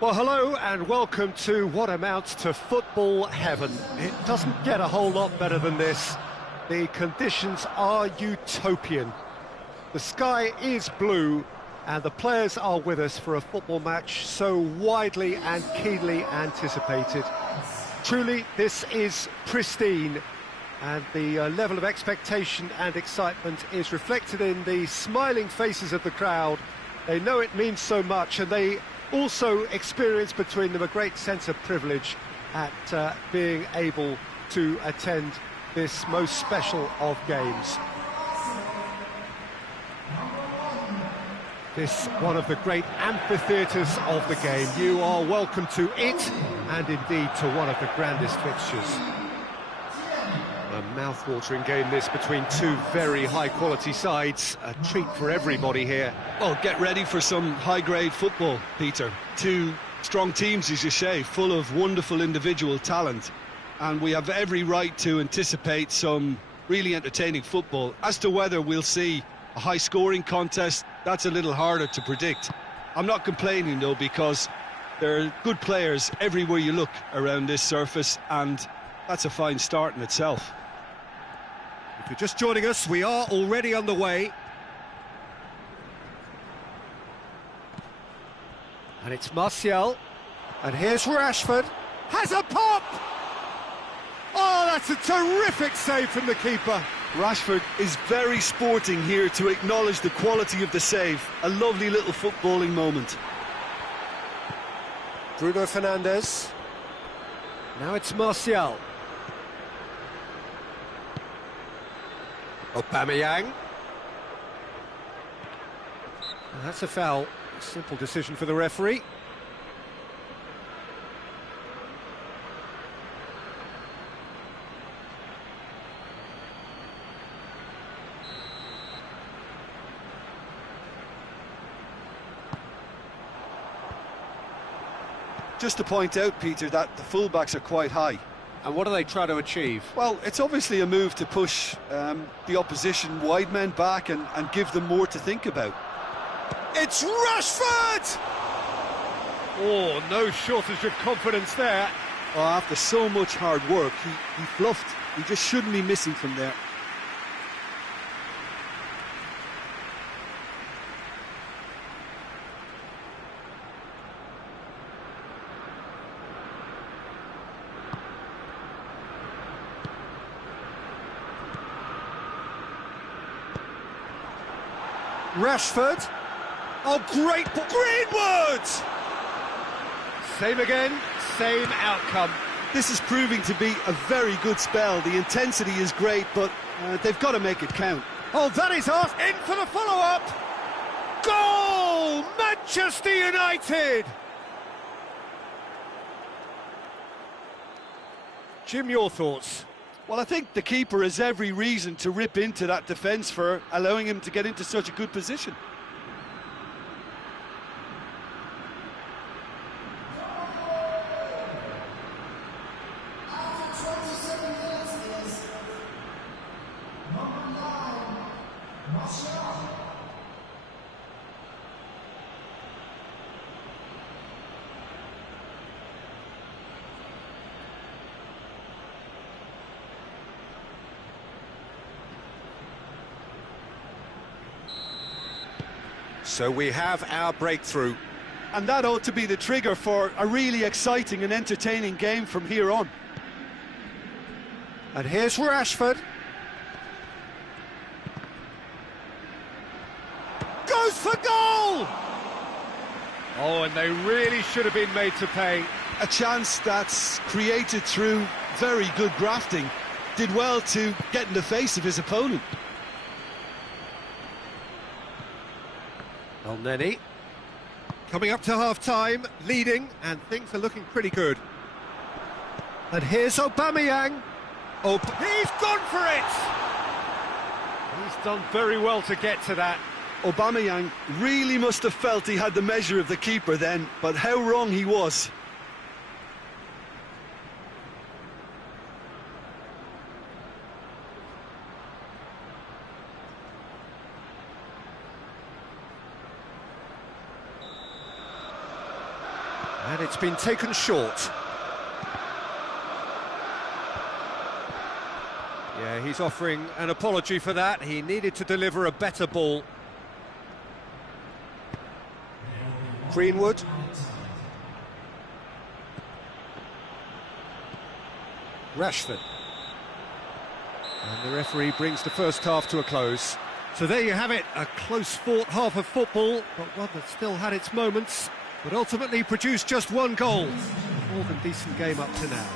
Well, hello and welcome to what amounts to football heaven. It doesn't get a whole lot better than this. The conditions are utopian. The sky is blue and the players are with us for a football match so widely and keenly anticipated. Truly, this is pristine, and the level of expectation and excitement is reflected in the smiling faces of the crowd. They know it means so much, and they also experience between them a great sense of privilege at being able to attend this most special of games. This one of the great amphitheatres of the game. You are welcome to it, and indeed to one of the grandest fixtures. A mouth-watering game this between two very high-quality sides. A treat for everybody here. Well, get ready for some high-grade football, Peter. Two strong teams, as you say, full of wonderful individual talent. And we have every right to anticipate some really entertaining football. As to whether we'll see a high-scoring contest, that's a little harder to predict. I'm not complaining, though, because there are good players everywhere you look around this surface, and that's a fine start in itself. If you're just joining us, we are already underway. And it's Martial. And here's Rashford. Has a pop! Oh, that's a terrific save from the keeper. Rashford is very sporting here to acknowledge the quality of the save. A lovely little footballing moment. Bruno Fernandes. Now it's Martial. Aubameyang. And that's a foul. Simple decision for the referee. Just to point out, Peter, that the fullbacks are quite high. And what do they try to achieve? Well, it's obviously a move to push the opposition wide men back and give them more to think about. It's Rashford! Oh, no shortage of confidence there. Oh, after so much hard work, he bluffed. He just shouldn't be missing from there. Rashford. Oh, great. Greenwood! Same again, same outcome. This is proving to be a very good spell. The intensity is great, but they've got to make it count. Oh, that is us. In for the follow-up. Goal! Manchester United! Jim, your thoughts? Well, I think the keeper has every reason to rip into that defence for allowing him to get into such a good position. So we have our breakthrough. And that ought to be the trigger for a really exciting and entertaining game from here on. And here's Rashford. Goes for goal! Oh, and they really should have been made to pay. A chance that's created through very good grafting. Did well to get in the face of his opponent. El Neni. Coming up to half-time, leading, and things are looking pretty good. And here's Aubameyang. He's gone for it! He's done very well to get to that. Aubameyang really must have felt he had the measure of the keeper then, but how wrong he was. And And it's been taken short. Yeah, he's offering an apology for that. He needed to deliver a better ball. Greenwood. Rashford. And the referee brings the first half to a close. So there you have it, a close-fought half of football, but one that still had its moments, but ultimately produced just one goal. A more than decent game up to now.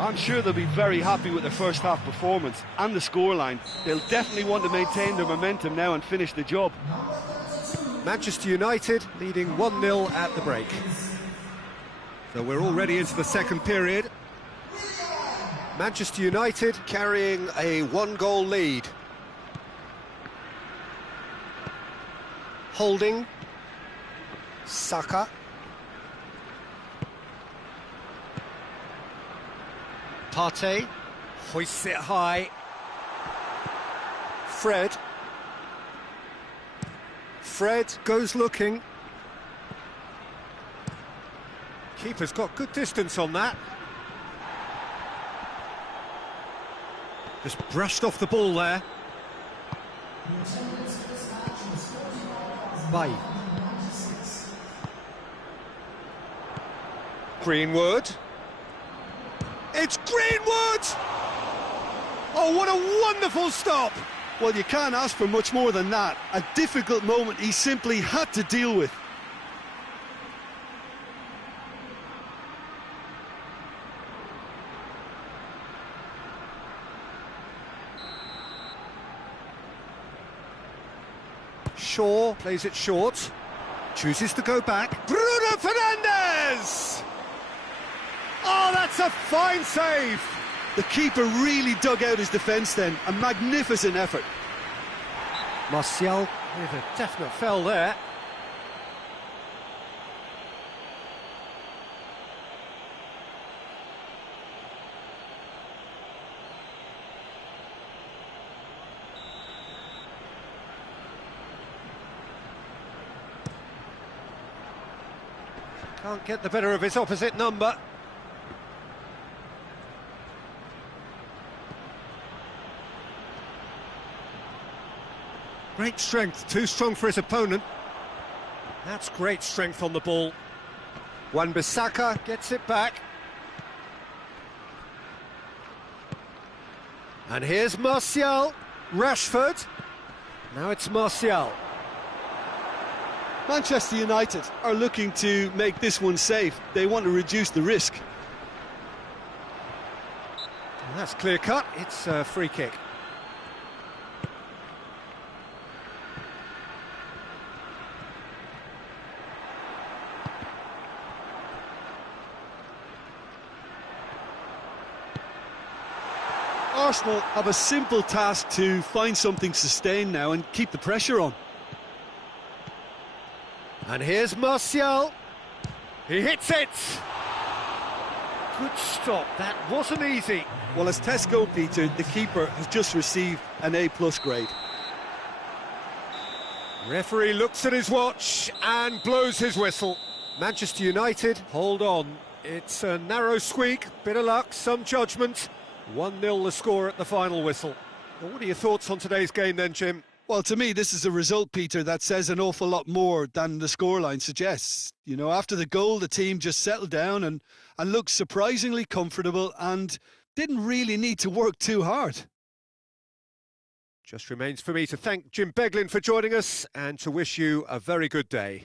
I'm sure they'll be very happy with their first half performance and the scoreline. They'll definitely want to maintain their momentum now and finish the job. Manchester United leading 1-0 at the break. So we're already into the second period. Manchester United carrying a one-goal lead. Holding. Saka. Partey. Hoists it high. Fred. Fred goes looking. Keeper's got good distance on that. Just brushed off the ball there. Bay. Greenwood. It's Greenwood! Oh, what a wonderful stop! Well, you can't ask for much more than that. A difficult moment he simply had to deal with. Shaw plays it short, chooses to go back. Bruno Fernandes! Oh, that's a fine save! The keeper really dug out his defence then. A magnificent effort. Martial with a definite foul there. Can't get the better of his opposite number. Great strength, too strong for his opponent. That's great strength on the ball. Wan-Bissaka gets it back. And here's Martial. Rashford. Now it's Martial. Manchester United are looking to make this one safe. They want to reduce the risk. And that's clear cut. It's a free kick. Arsenal have a simple task to find something sustained now and keep the pressure on. And here's Martial. He hits it! Good stop, that wasn't easy. Well, as Tesco, Peter, the keeper has just received an A+ grade. Referee looks at his watch and blows his whistle. Manchester United hold on. It's a narrow squeak, bit of luck, some judgment. 1-0 the score at the final whistle. Well, what are your thoughts on today's game then, Jim? Well, to me, this is a result, Peter, that says an awful lot more than the scoreline suggests. You know, after the goal, the team just settled down and looked surprisingly comfortable and didn't really need to work too hard. Just remains for me to thank Jim Beglin for joining us and to wish you a very good day.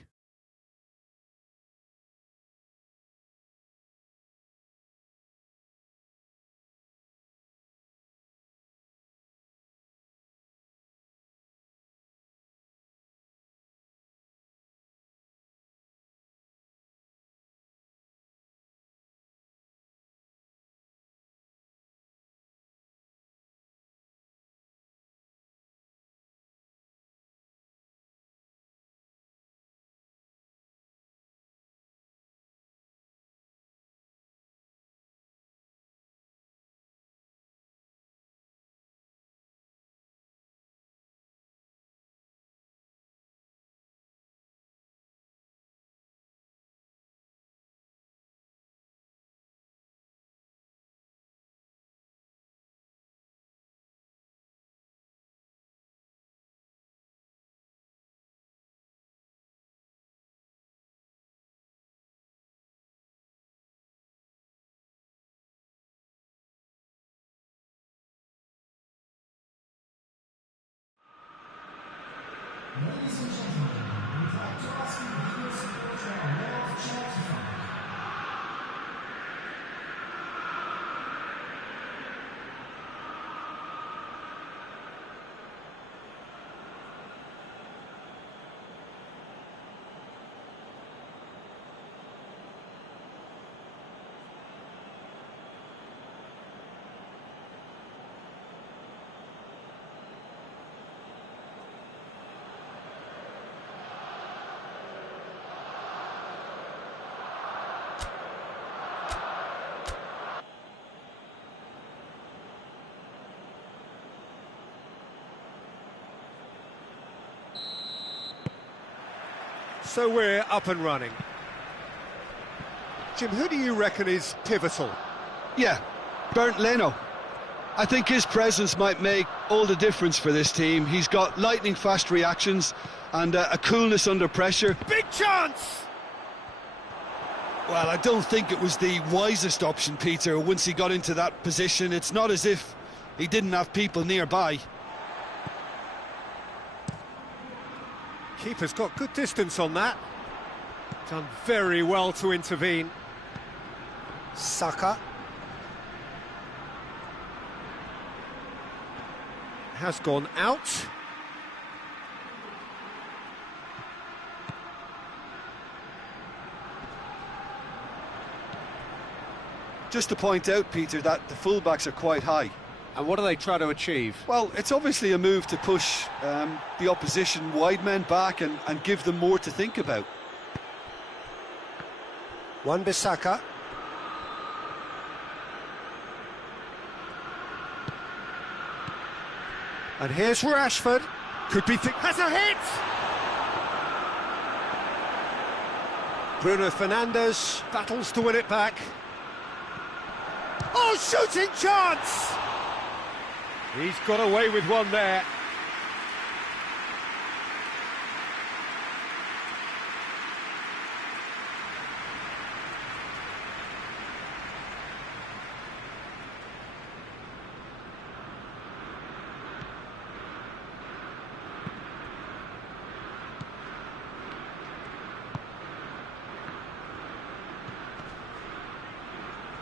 So we're up and running. Jim, who do you reckon is pivotal? Yeah, Bernd Leno. I think his presence might make all the difference for this team. He's got lightning-fast reactions and a coolness under pressure. Big chance! Well, I don't think it was the wisest option, Peter, once he got into that position. It's not as if he didn't have people nearby. Keeper's got good distance on that. Done very well to intervene. Saka. Has gone out. Just to point out, Peter, that the fullbacks are quite high. And what do they try to achieve? Well, it's obviously a move to push the opposition wide men back and give them more to think about. Wan-Bissaka. And here's Rashford. Could be... has a hit! Bruno Fernandes battles to win it back. Oh, shooting chance! He's got away with one there.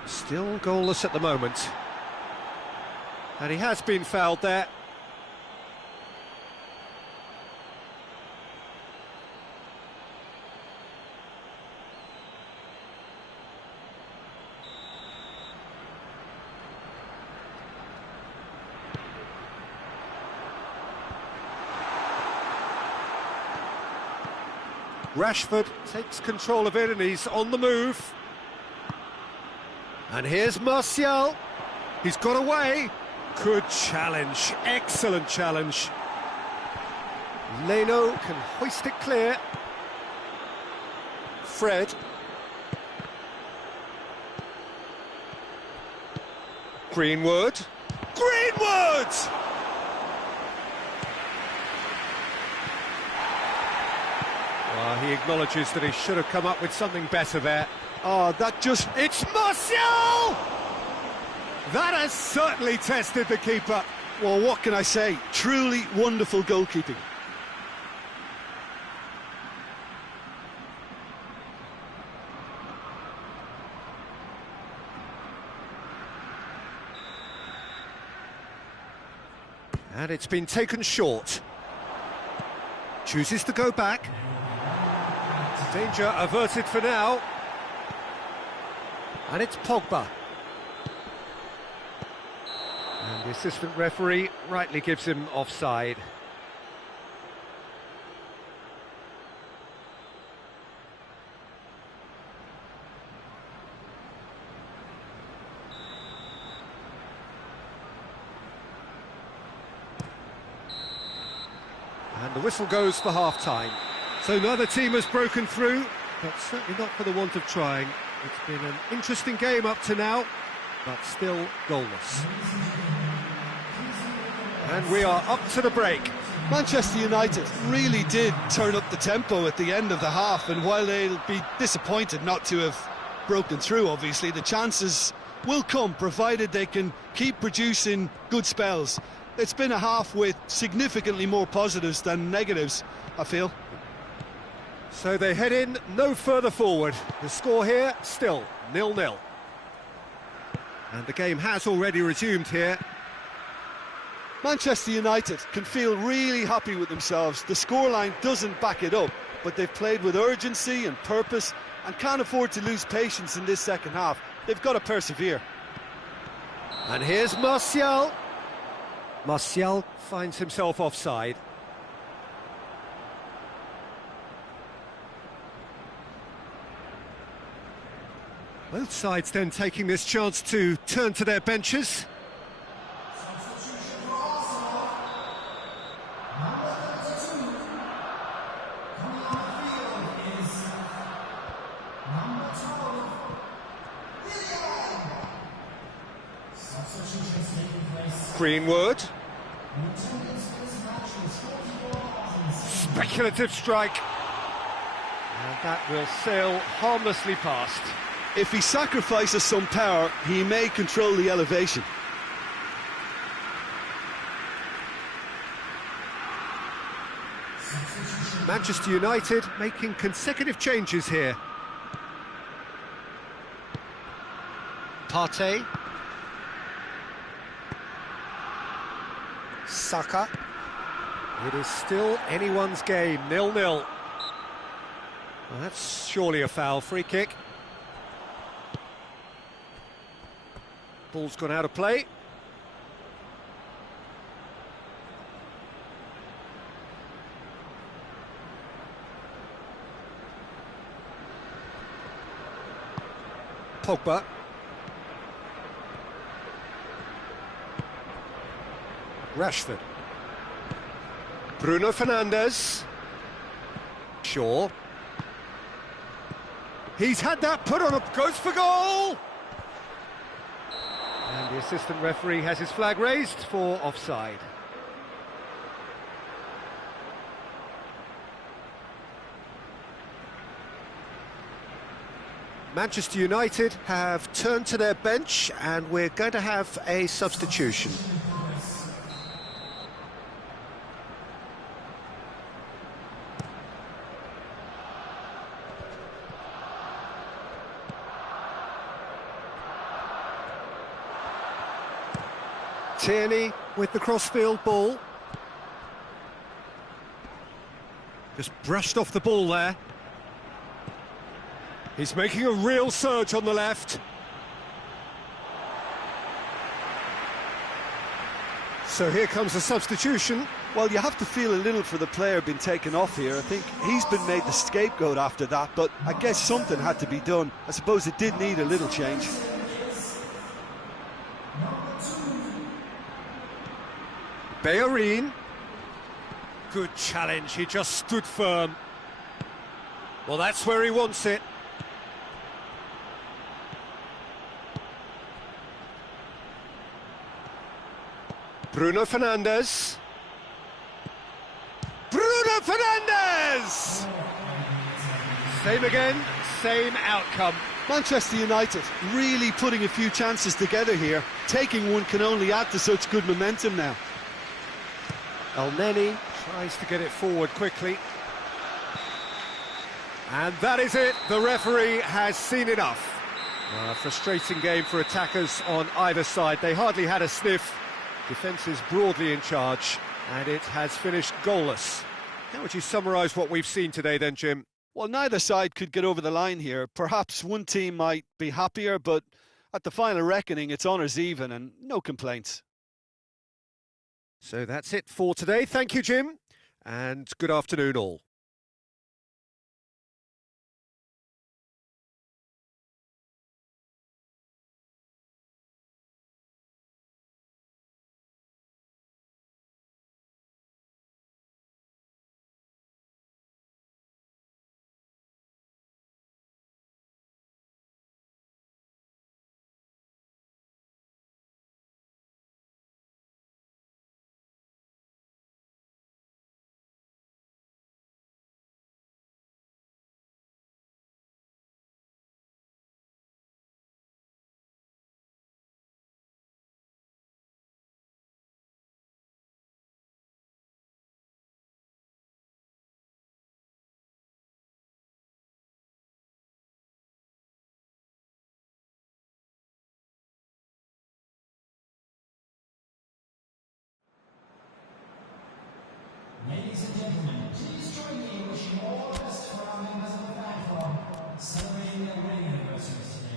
Still goalless at the moment. And he has been fouled there. Rashford takes control of it and he's on the move. And here's Martial. He's got away. Good challenge. Excellent challenge. Leno can hoist it clear. Fred. Greenwood. Greenwood! Well, he acknowledges that he should have come up with something better there. Oh, that just... It's Martial! That has certainly tested the keeper. Well, what can I say? Truly wonderful goalkeeping. And it's been taken short. Chooses to go back. Danger averted for now. And it's Pogba. And the assistant referee rightly gives him offside. And the whistle goes for half-time. So neither team has broken through, but certainly not for the want of trying. It's been an interesting game up to now, but still goalless. And we are up to the break. Manchester United really did turn up the tempo at the end of the half, and while they'll be disappointed not to have broken through, obviously, the chances will come, provided they can keep producing good spells. It's been a half with significantly more positives than negatives, I feel. So they head in no further forward. The score here, still 0-0. And the game has already resumed here. Manchester United can feel really happy with themselves. The scoreline doesn't back it up, but they've played with urgency and purpose and can't afford to lose patience in this second half. They've got to persevere. And here's Martial. Martial finds himself offside. Both sides then taking this chance to turn to their benches. Greenwood. Speculative strike. And that will sail harmlessly past. If he sacrifices some power, he may control the elevation. Manchester United making consecutive changes here. Partey. Saka. It is still anyone's game, 0-0. Well, that's surely a foul. Free kick. Ball's gone out of play. Pogba. Rashford. Bruno Fernandes. Shaw. He's had that put on, goes for goal! And the assistant referee has his flag raised for offside. Manchester United have turned to their bench and we're going to have a substitution. Tierney with the crossfield ball. Just brushed off the ball there. He's making a real surge on the left. So here comes the substitution. Well, you have to feel a little for the player being taken off here. I think he's been made the scapegoat after that, but I guess something had to be done. I suppose it did need a little change. Bellerin. Good challenge, he just stood firm. Well, that's where he wants it. Bruno Fernandes. Bruno Fernandes! Same again, same outcome. Manchester United really putting a few chances together here. Taking one can only add to such good momentum now. Elneny tries to get it forward quickly. And that is it, the referee has seen enough. A frustrating game for attackers on either side. They hardly had a sniff. Defence is broadly in charge, and it has finished goalless. How would you summarise what we've seen today then, Jim? Well, neither side could get over the line here. Perhaps one team might be happier, but at the final reckoning, it's honours even and no complaints. So that's it for today. Thank you, Jim, and good afternoon all. Ladies and gentlemen, please join me in wishing all the best for our members of the platform celebrating their wedding anniversaries today.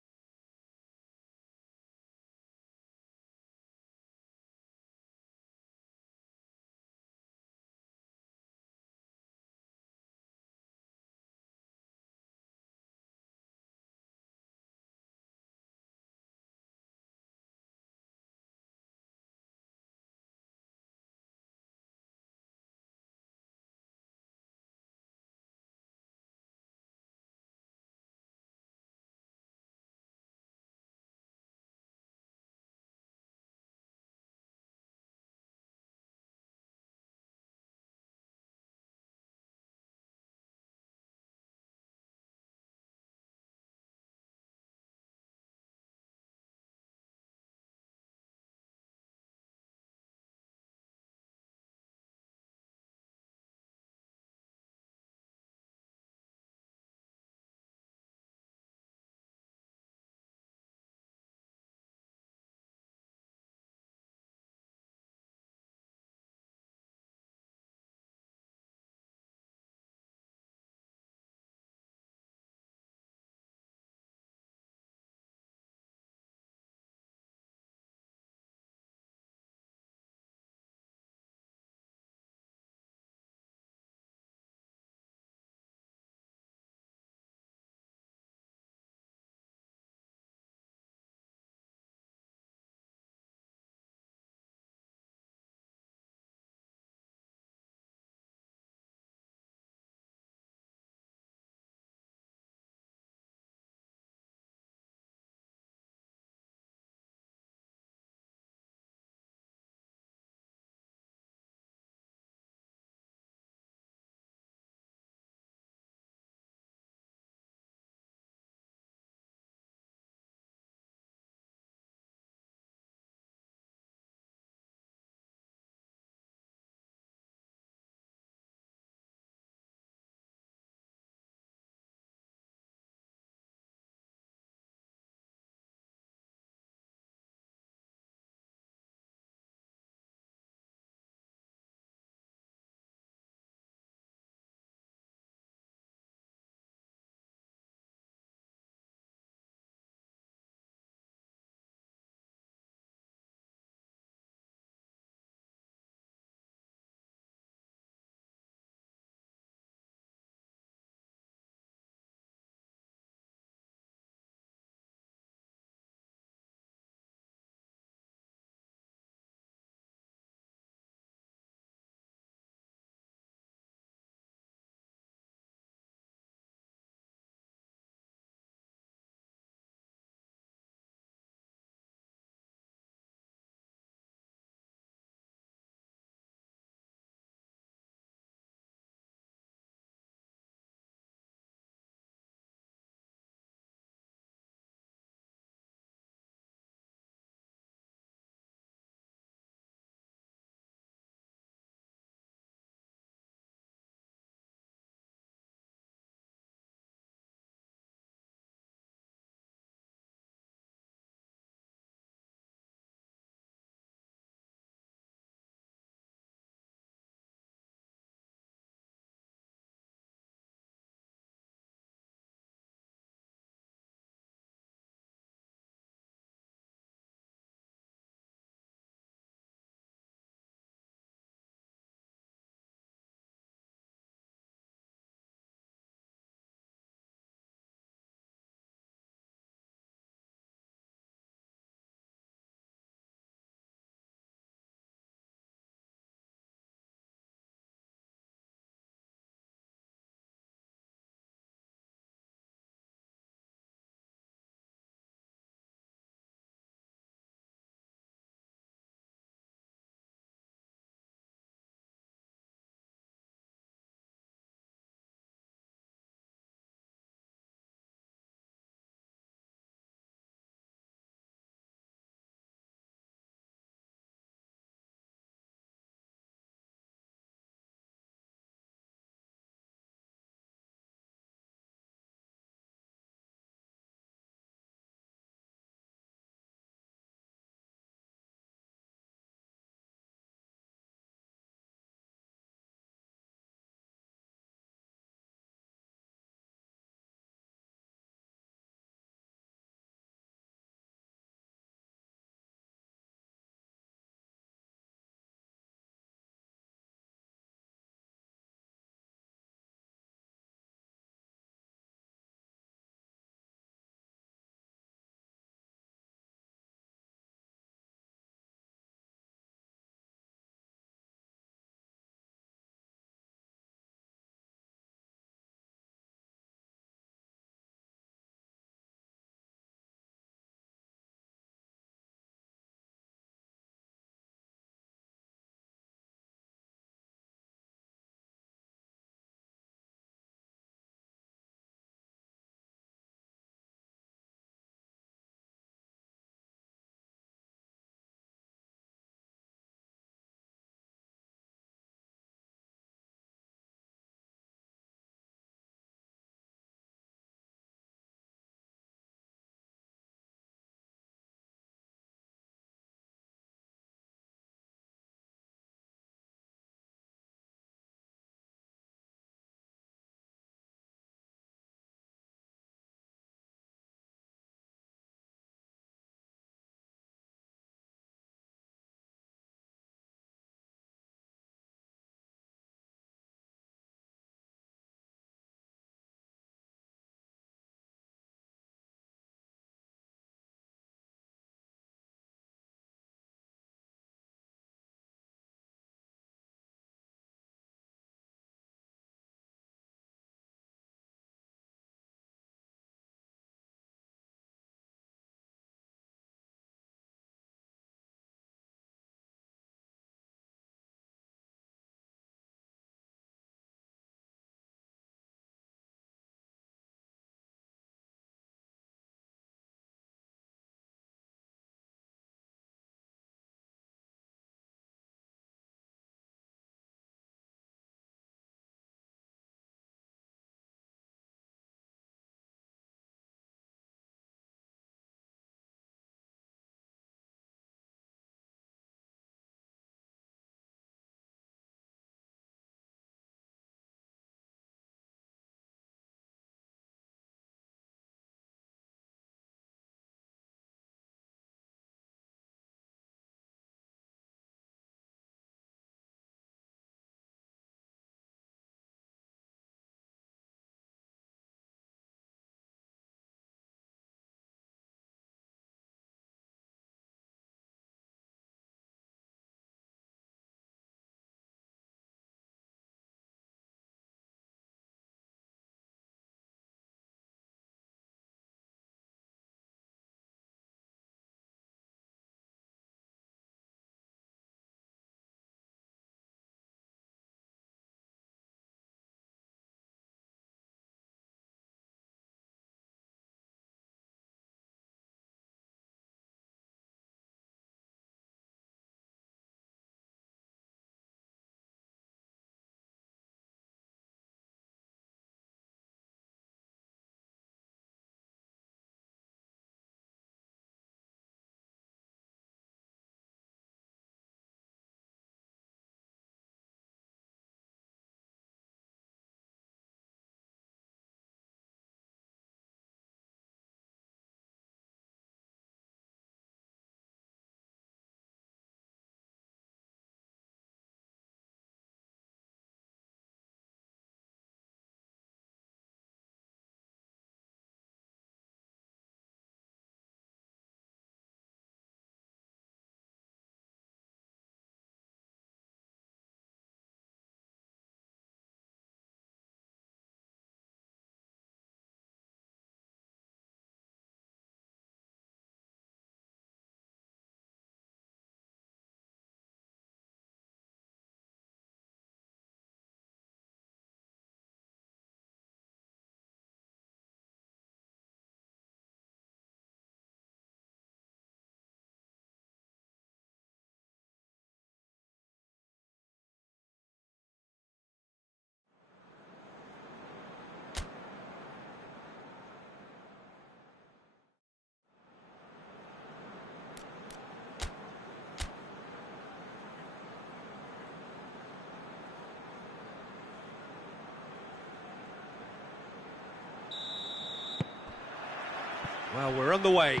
Well, we're on the way.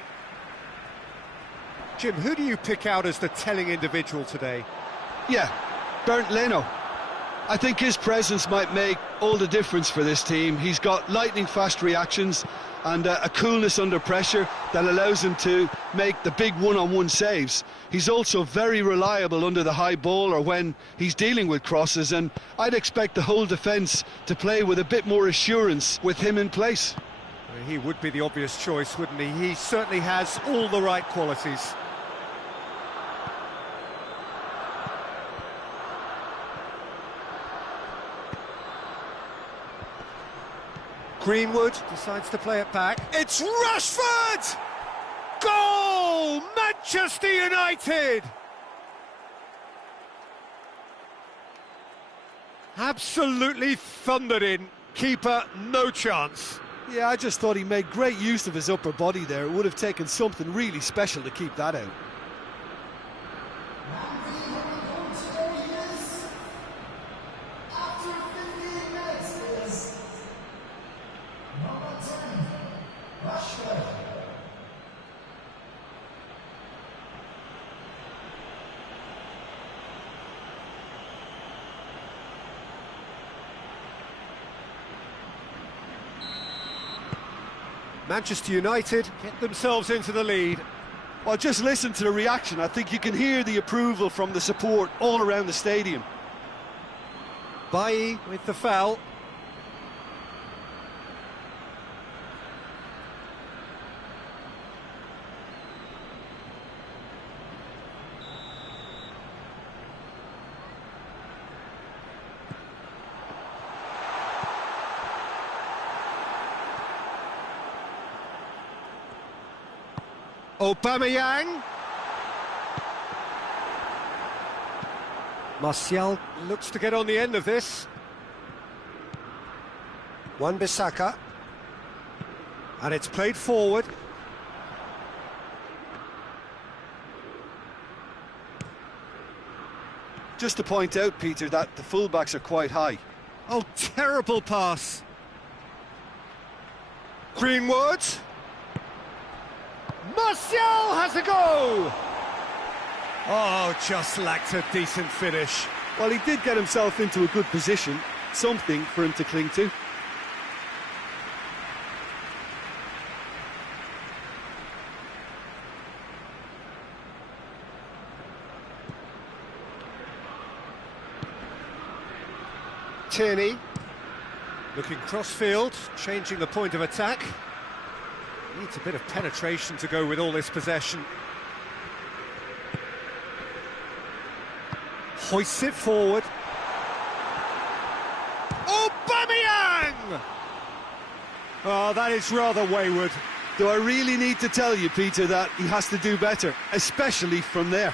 Jim, who do you pick out as the telling individual today? Yeah, Bernd Leno. I think his presence might make all the difference for this team. He's got lightning-fast reactions and a coolness under pressure that allows him to make the big one-on-one saves. He's also very reliable under the high ball or when he's dealing with crosses, and I'd expect the whole defence to play with a bit more assurance with him in place. Well, he would be the obvious choice, wouldn't he? He certainly has all the right qualities. Greenwood decides to play it back. It's Rashford! Goal! Manchester United! Absolutely thundered in. Keeper, no chance. Yeah, I just thought he made great use of his upper body there. It would have taken something really special to keep that out. After 15 minutes is number 10, Rashford. Manchester United get themselves into the lead. Well, just listen to the reaction. I think you can hear the approval from the support all around the stadium. Bailly with the foul. Aubameyang. Martial looks to get on the end of this. Wan-Bissaka. And it's played forward. Just to point out, Peter, that the fullbacks are quite high. Oh, terrible pass. Greenwood. Martial has a go! Oh, just lacked a decent finish. Well, he did get himself into a good position, something for him to cling to. Tierney, looking cross-field, changing the point of attack. Needs a bit of penetration to go with all this possession. Hoists it forward. Aubameyang! Oh, that is rather wayward. Do I really need to tell you, Peter, that he has to do better, especially from there?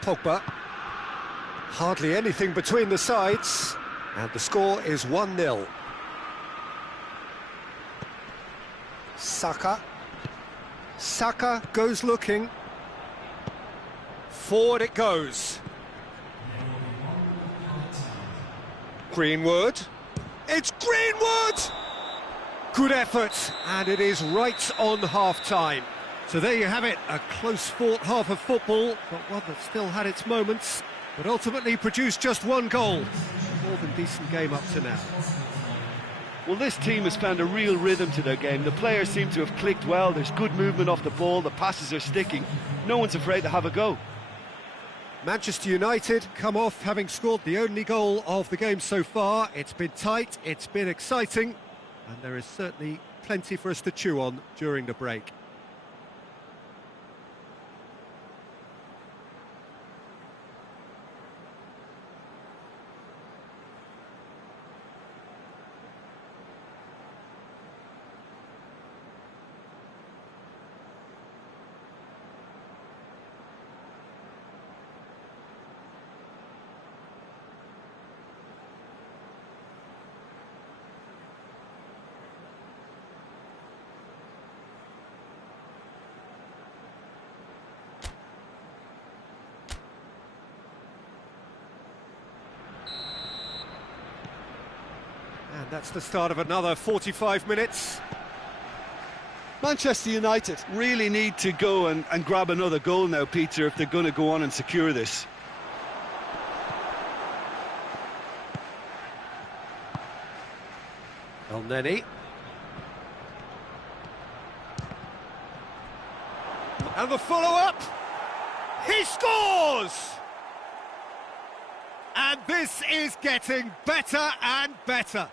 Pogba. Hardly anything between the sides. And the score is 1-0. Saka. Saka goes looking. Forward it goes. Greenwood. It's Greenwood! Good effort, and it is right on half-time. So there you have it, a close-fought half of football, but one that still had its moments, but ultimately produced just one goal. A more than decent game up to now. Well, this team has found a real rhythm to their game. The players seem to have clicked well. There's good movement off the ball. The passes are sticking. No one's afraid to have a go. Manchester United come off having scored the only goal of the game so far. It's been tight, it's been exciting, and there is certainly plenty for us to chew on during the break. And that's the start of another 45 minutes. Manchester United really need to go and grab another goal now, Peter, if they're going to go on and secure this. Elneny. And the follow-up. He scores! And this is getting better and better.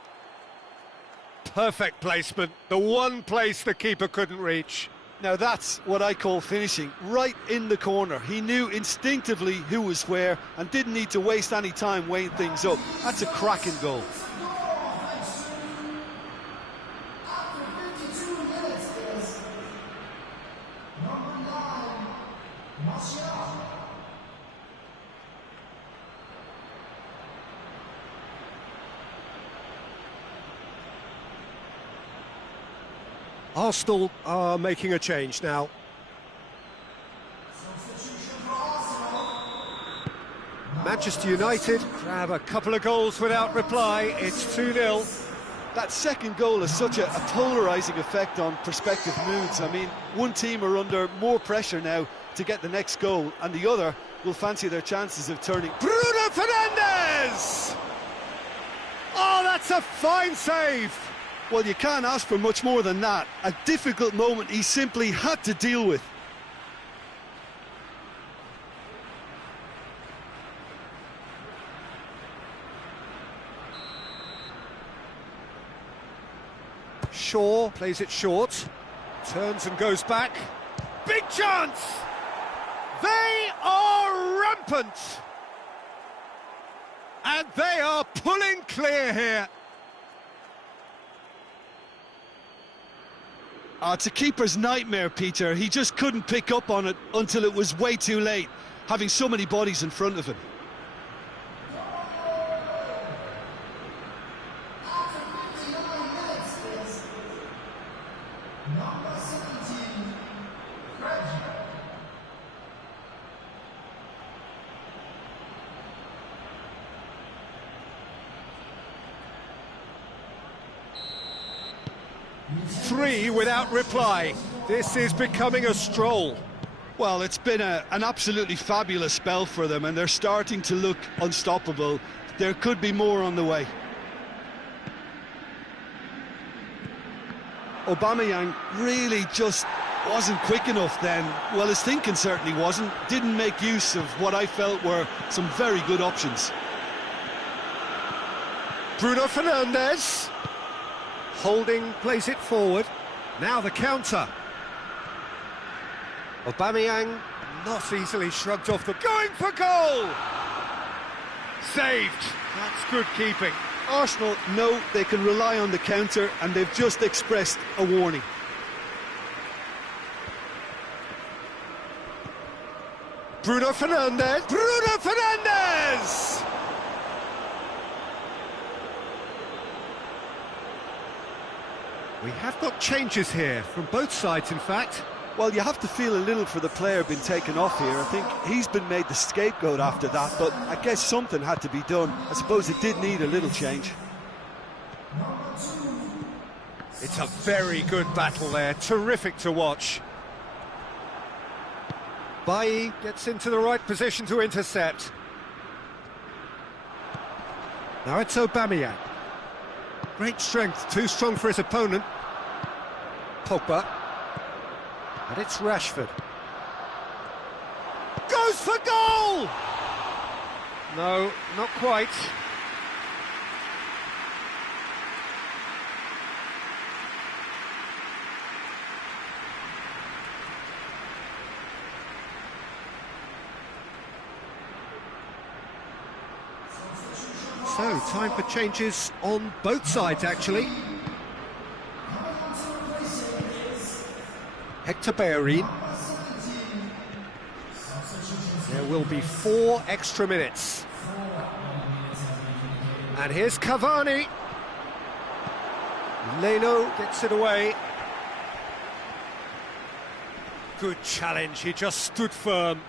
Perfect placement, the one place the keeper couldn't reach. Now that's what I call finishing, right in the corner. He knew instinctively who was where and didn't need to waste any time weighing things up. That's a cracking goal. After 52 minutes is number 9, Martial. Arsenal are making a change now. Manchester United grab a couple of goals without reply. It's 2-0. That second goal has such a polarising effect on prospective moods. I mean, one team are under more pressure now to get the next goal, and the other will fancy their chances of turning. Bruno Fernandes! Oh, that's a fine save! Well, you can't ask for much more than that. A difficult moment he simply had to deal with. Shaw plays it short, turns and goes back. Big chance! They are rampant! And they are pulling clear here. It's a keeper's nightmare, Peter. He just couldn't pick up on it until it was way too late, having so many bodies in front of him. After 59 minutes is number 17, Fred. Three without reply. This is becoming a stroll. Well, it's been an absolutely fabulous spell for them, and they're starting to look unstoppable. There could be more on the way. Aubameyang really just wasn't quick enough then. Well, his thinking certainly wasn't. Didn't make use of what I felt were some very good options. Bruno Fernandes. Holding plays it forward. Now the counter. Aubameyang not easily shrugged off the... Going for goal! Saved. That's good keeping. Arsenal know they can rely on the counter, and they've just expressed a warning. Bruno Fernandes. Bruno Fernandes! We have got changes here, from both sides in fact. Well, you have to feel a little for the player being taken off here. I think he's been made the scapegoat after that, but I guess something had to be done. I suppose it did need a little change. It's a very good battle there, terrific to watch. Bailly gets into the right position to intercept. Now it's Aubameyang. Great strength, too strong for his opponent. Pogba. And it's Rashford. Goes for goal! No, not quite. So, time for changes on both sides, actually. Hector Bellerin. There will be 4 extra minutes. And here's Cavani. Leno gets it away. Good challenge, he just stood firm.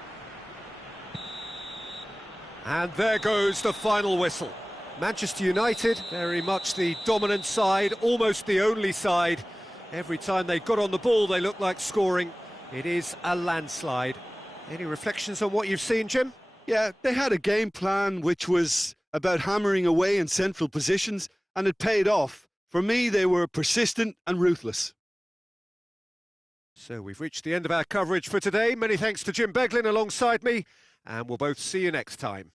And there goes the final whistle. Manchester United, very much the dominant side, almost the only side. Every time they got on the ball, they looked like scoring. It is a landslide. Any reflections on what you've seen, Jim? Yeah, they had a game plan which was about hammering away in central positions, and it paid off. For me, they were persistent and ruthless. So we've reached the end of our coverage for today. Many thanks to Jim Beglin alongside me, and we'll both see you next time.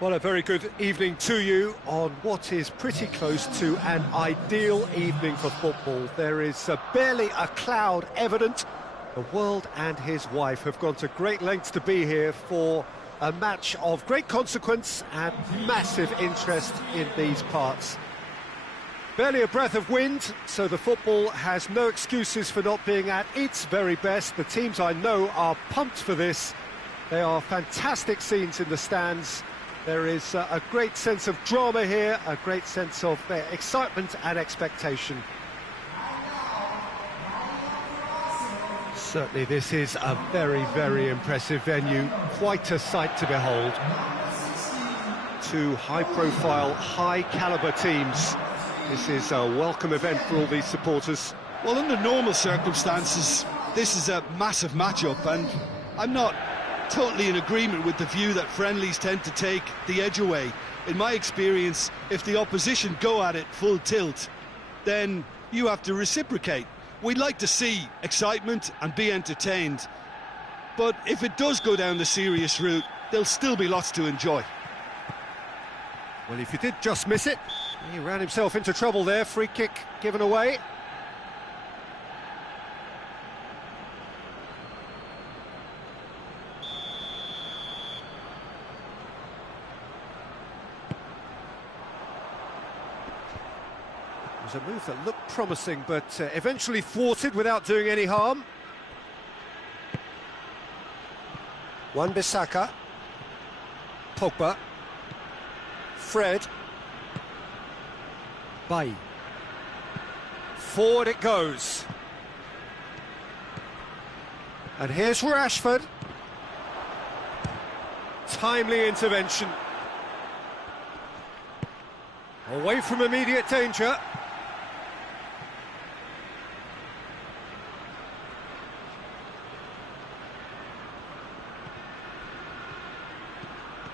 Well, a very good evening to you on what is pretty close to an ideal evening for football. There is barely a cloud evident. The world and his wife have gone to great lengths to be here for a match of great consequence and massive interest in these parts. Barely a breath of wind, so the football has no excuses for not being at its very best. The teams I know are pumped for this. They are fantastic scenes in the stands. There is a great sense of drama here, a great sense of excitement and expectation. Certainly this is a very, very impressive venue. Quite a sight to behold. Two high-profile, high-caliber teams. This is a welcome event for all these supporters. Well, under normal circumstances, this is a massive matchup, and I'm not totally in agreement with the view that friendlies tend to take the edge away. In my experience, if the opposition go at it full tilt, then you have to reciprocate. We'd like to see excitement and be entertained, but if it does go down the serious route, there'll still be lots to enjoy. Well, if he did just miss it, he ran himself into trouble there. Free kick given away. It was a move that looked promising, but eventually thwarted without doing any harm. Wan-Bissaka. Pogba. Fred. Bailly. Forward it goes. And here's Rashford. Timely intervention. Away from immediate danger.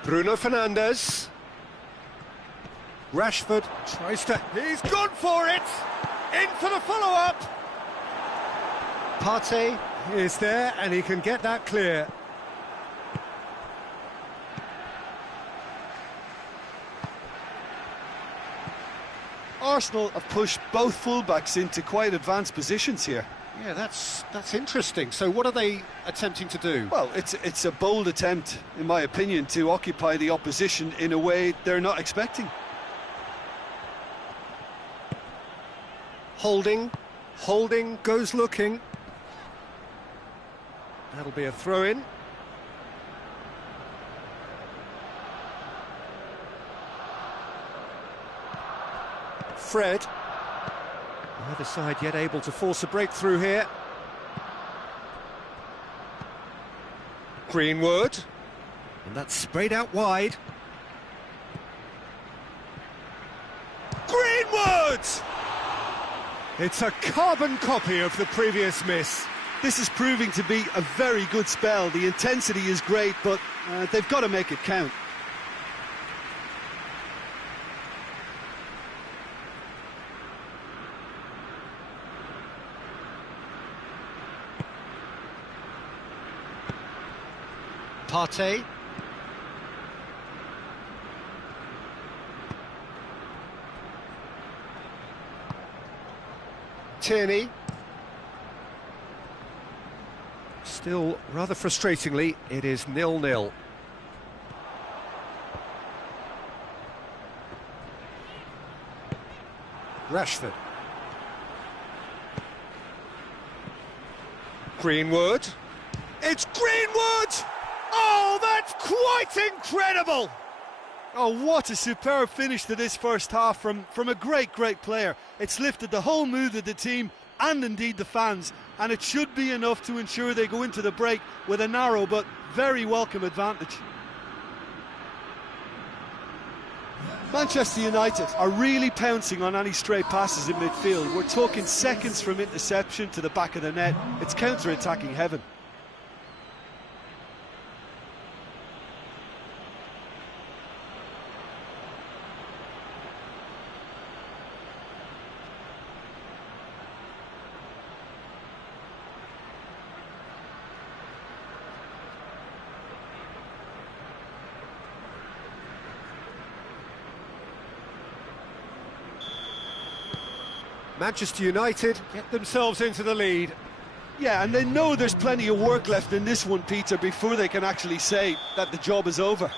Bruno Fernandes. Rashford tries to... He's gone for it! In for the follow-up! Partey is there and he can get that clear. Arsenal have pushed both fullbacks into quite advanced positions here. Yeah, that's interesting. So what are they attempting to do? Well, it's a bold attempt, in my opinion, to occupy the opposition in a way they're not expecting. Holding goes looking. That'll be a throw-in. Fred. Neither side yet able to force a breakthrough here. Greenwood. And that's sprayed out wide. Greenwood! It's a carbon copy of the previous miss. This is proving to be a very good spell. The intensity is great, but they've got to make it count. Partey. Tierney. Still, rather frustratingly, it is 0-0. Rashford. Greenwood. It's Greenwood! Oh, that's quite incredible! Oh, what a superb finish to this first half from a great player. It's lifted the whole mood of the team and indeed the fans, and it should be enough to ensure they go into the break with a narrow but very welcome advantage. Manchester United are really pouncing on any stray passes in midfield. We're talking seconds from interception to the back of the net. It's counter-attacking heaven. Manchester United get themselves into the lead. Yeah, and they know there's plenty of work left in this one, Peter, before they can actually say that the job is over.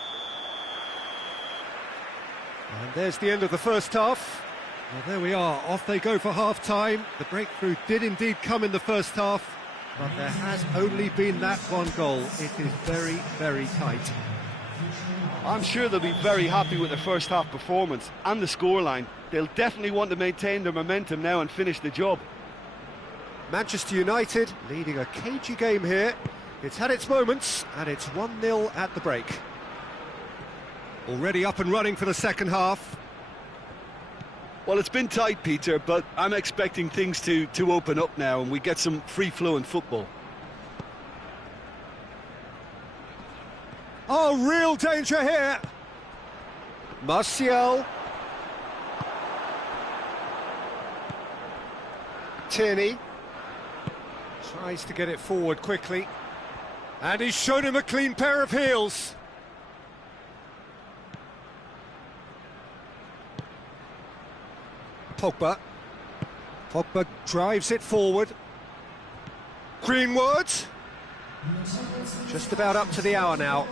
And there's the end of the first half. Well, there we are, off they go for half-time. The breakthrough did indeed come in the first half, but there has only been that one goal. It is very, very tight. I'm sure they'll be very happy with their first half performance and the scoreline. They'll definitely want to maintain their momentum now and finish the job. Manchester United leading a cagey game here. It's had its moments, and it's 1-0 at the break. Already up and running for the second half. Well, it's been tight, Peter, but I'm expecting things to open up now and we get some free-flowing football. Oh, real danger here. Martial. Tierney. Tries to get it forward quickly. And he's shown him a clean pair of heels. Pogba. Pogba drives it forward. Greenwood. Just about up to the hour now.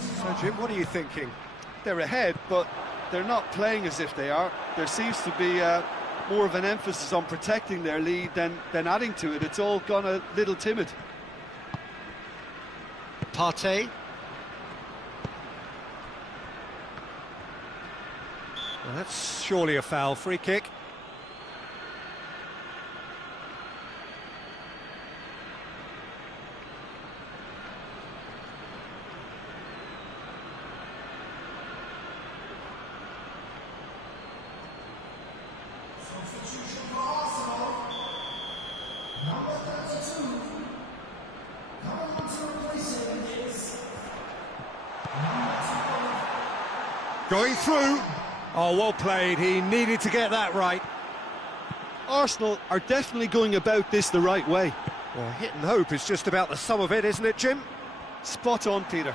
So, Jim, what are you thinking? They're ahead, but they're not playing as if they are. There seems to be more of an emphasis on protecting their lead than adding to it. It's all gone a little timid. Partey. Well, that's surely a foul. Free kick. Going through. Oh, well played. He needed to get that right. Arsenal are definitely going about this the right way. Well, hit and hope is just about the sum of it, isn't it, Jim? Spot on, Peter.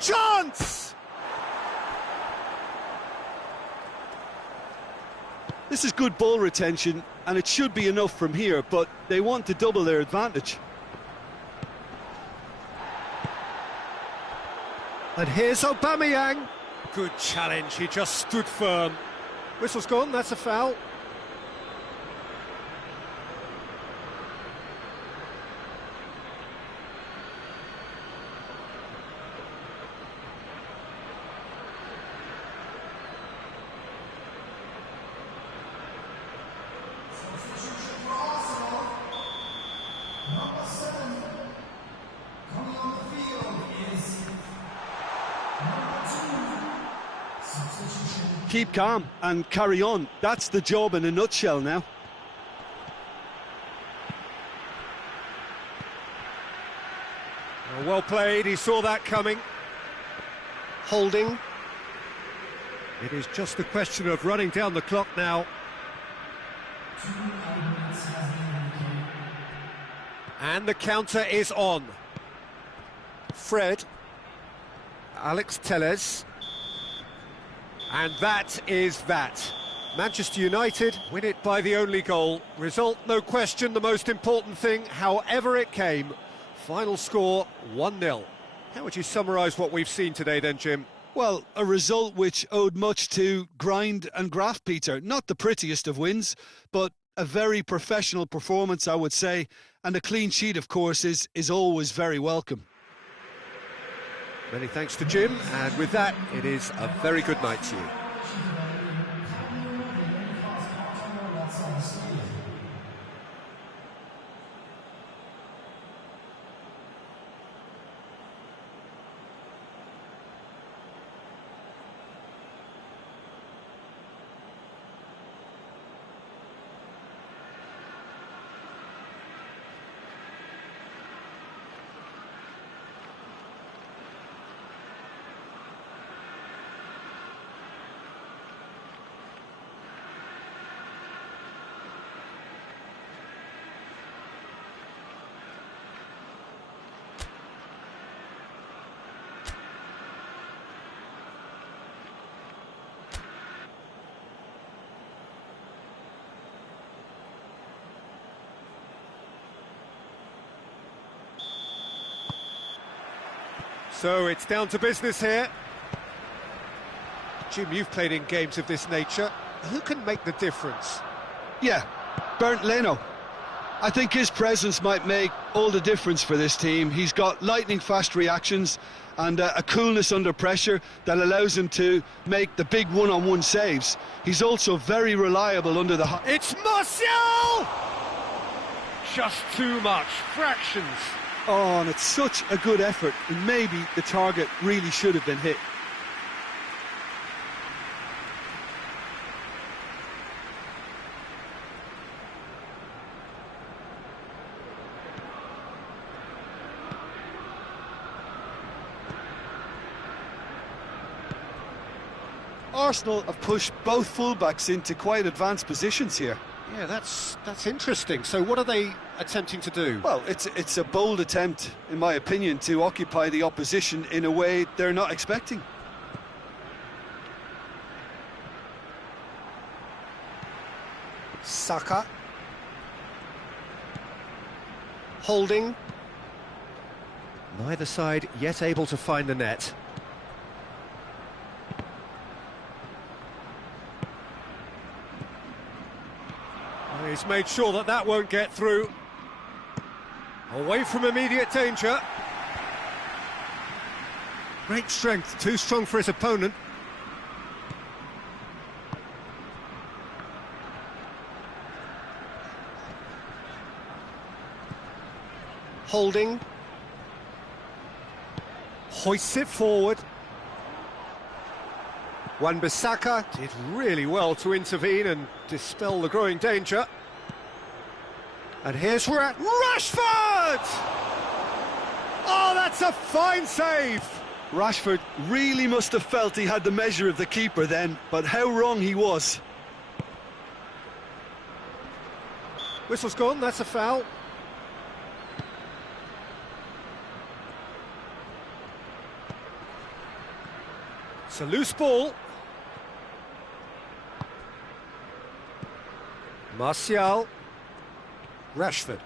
Chance! This is good ball retention, and it should be enough from here, but they want to double their advantage. And here's Aubameyang. Good challenge, he just stood firm. Whistle's gone, that's a foul. Keep calm and carry on. That's the job in a nutshell now. Well played, he saw that coming. Holding. It is just a question of running down the clock now. And the counter is on. Fred. Alex Telles. And that is that. Manchester United win it by the only goal. Result, no question, the most important thing, however it came. Final score, 1-0. How would you summarise what we've seen today then, Jim? Well, a result which owed much to grind and graft, Peter. Not the prettiest of wins, but a very professional performance, I would say. And a clean sheet, of course, is always very welcome. Many thanks to Jim, and with that, it is a very good night to you. So it's down to business here. Jim, you've played in games of this nature. Who can make the difference? Yeah, Bernd Leno. I think his presence might make all the difference for this team. He's got lightning-fast reactions and a coolness under pressure that allows him to make the big one-on-one saves. He's also very reliable under the... It's Martial! Just too much, fractions. Oh, and it's such a good effort, and maybe the target really should have been hit. Arsenal have pushed both fullbacks into quite advanced positions here. Yeah, that's interesting. So what are they attempting to do? Well, it's a bold attempt, in my opinion, to occupy the opposition in a way they're not expecting. Saka. Holding. Neither side yet able to find the net. He's made sure that that won't get through. Away from immediate danger. Great strength, too strong for his opponent. Holding. Hoists it forward. Wan-Bissaka did really well to intervene and dispel the growing danger. And here's Rashford! Oh, that's a fine save! Rashford really must have felt he had the measure of the keeper then, but how wrong he was. Whistle's gone, that's a foul. It's a loose ball. Martial. Rashford.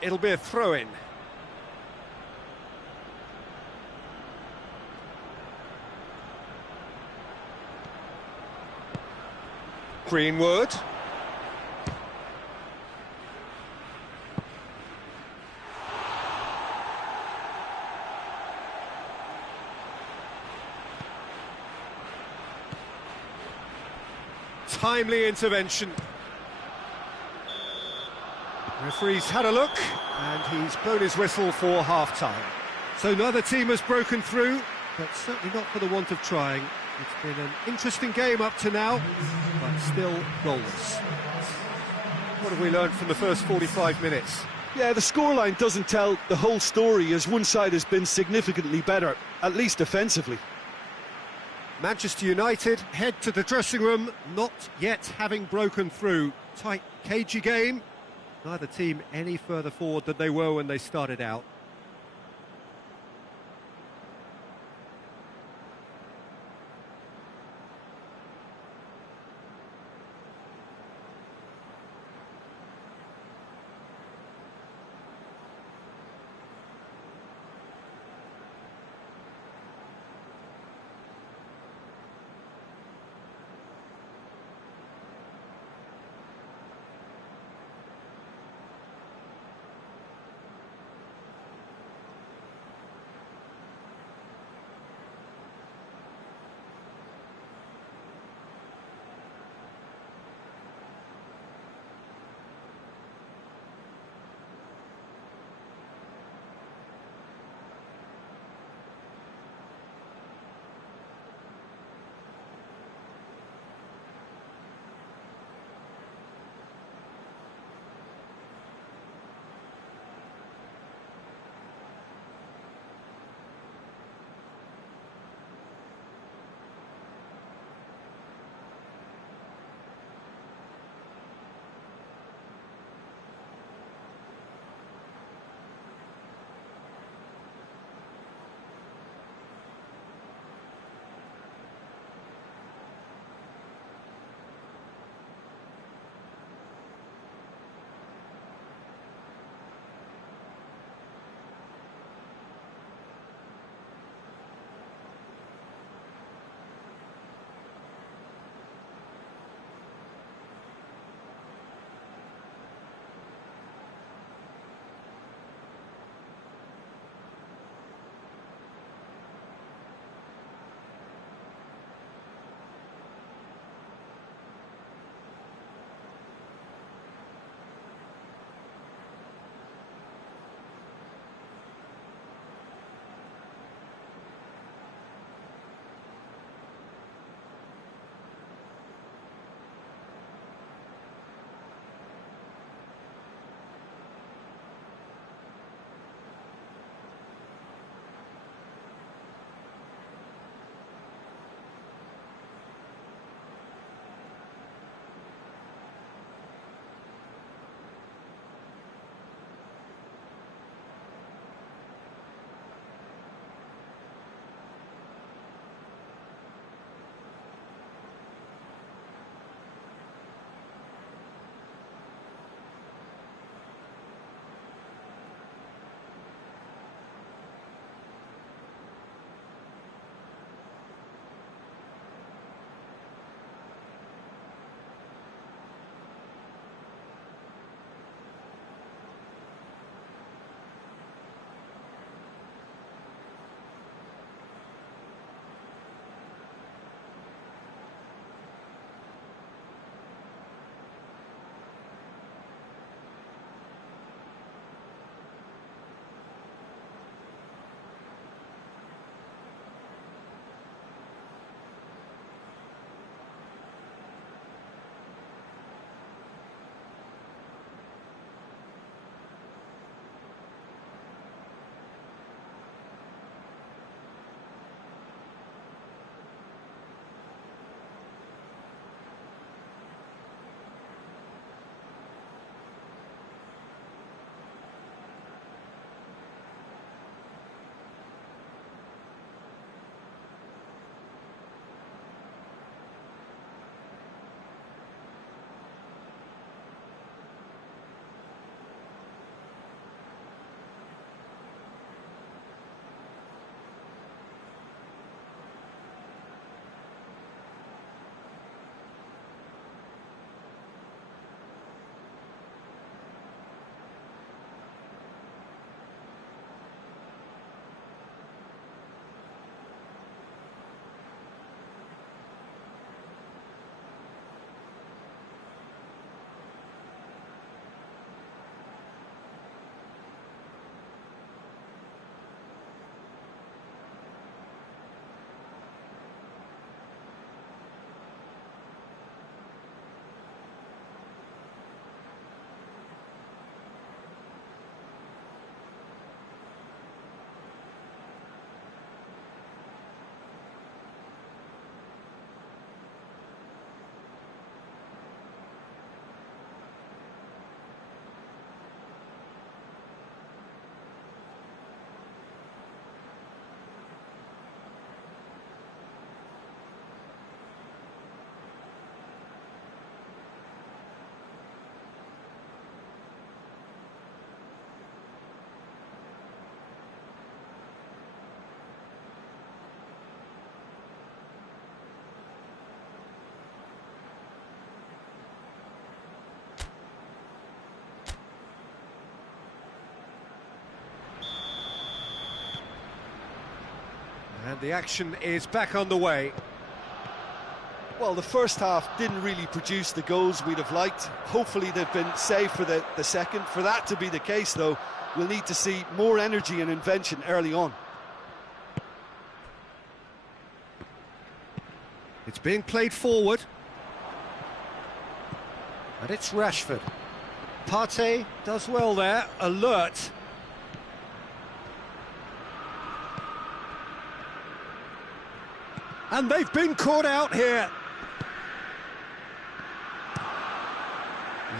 It'll be a throw-in. Greenwood. Timely intervention. Referee's had a look, and he's blown his whistle for half-time. So neither team has broken through, but certainly not for the want of trying. It's been an interesting game up to now, but still goalless. What have we learned from the first 45 minutes? Yeah, the scoreline doesn't tell the whole story, as one side has been significantly better, at least offensively. Manchester United head to the dressing room, not yet having broken through. Tight, cagey game. Neither team any further forward than they were when they started out. the action is back on the way. Well, the first half didn't really produce the goals we'd have liked. Hopefully they've been saved for the second. For that to be the case, though, we'll need to see more energy and invention early on. It's being played forward. And it's Rashford. Partey does well there, alert. And they've been caught out here.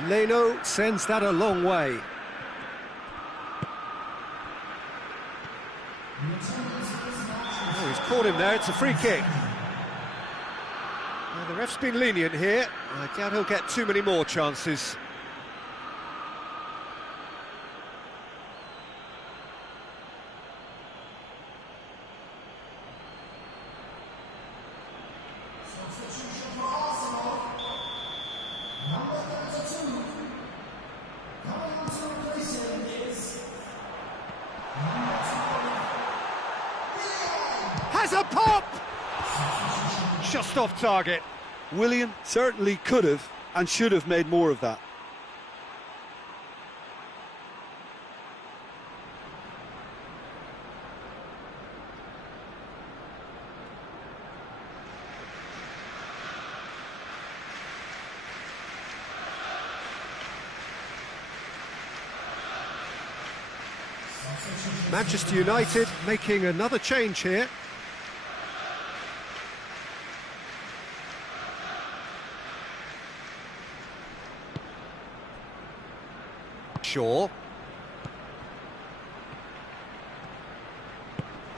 Leno sends that a long way. Oh, he's caught him there, it's a free kick. Now, the ref's been lenient here. I doubt he'll get too many more chances. Has a pop! Just off target. Willian certainly could have and should have made more of that. Manchester United making another change here.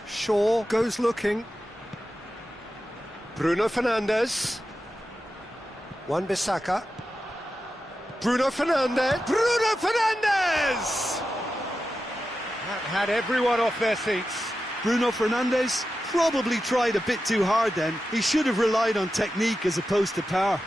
Shaw goes looking. Bruno Fernandes. Wan-Bissaka. Bruno Fernandes. Bruno Fernandes! That had everyone off their seats. Bruno Fernandes probably tried a bit too hard then. He should have relied on technique as opposed to power.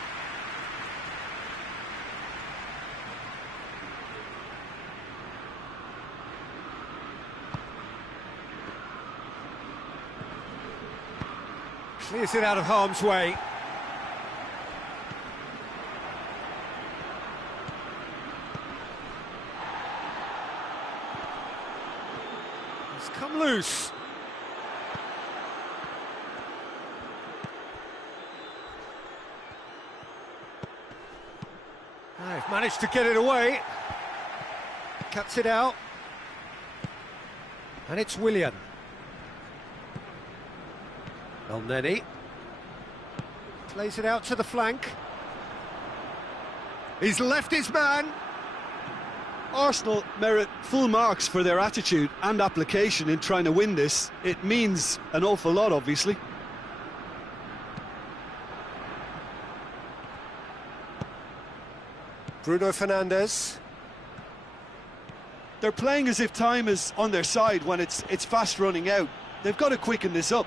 Clears it out of harm's way. It's come loose. They've managed to get it away. Cuts it out. And it's Willian. Elneny plays it out to the flank. He's left his man. Arsenal merit full marks for their attitude and application in trying to win this. It means an awful lot, obviously. Bruno Fernandes. They're playing as if time is on their side when it's fast running out. They've got to quicken this up.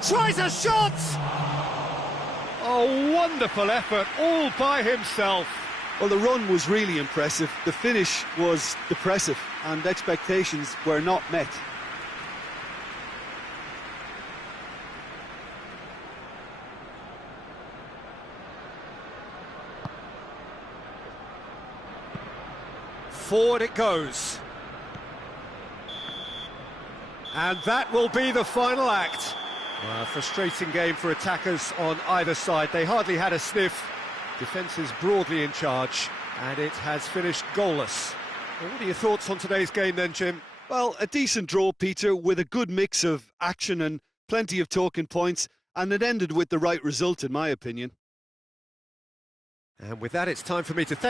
Tries a shot! Oh, wonderful effort, all by himself. Well, the run was really impressive. The finish was depressive, and expectations were not met. Forward it goes. And that will be the final act. A frustrating game for attackers on either side. They hardly had a sniff. Defence is broadly in charge, and it has finished goalless. Well, what are your thoughts on today's game then, Jim? Well, a decent draw, Peter, with a good mix of action and plenty of talking points, and it ended with the right result, in my opinion. And with that, it's time for me to thank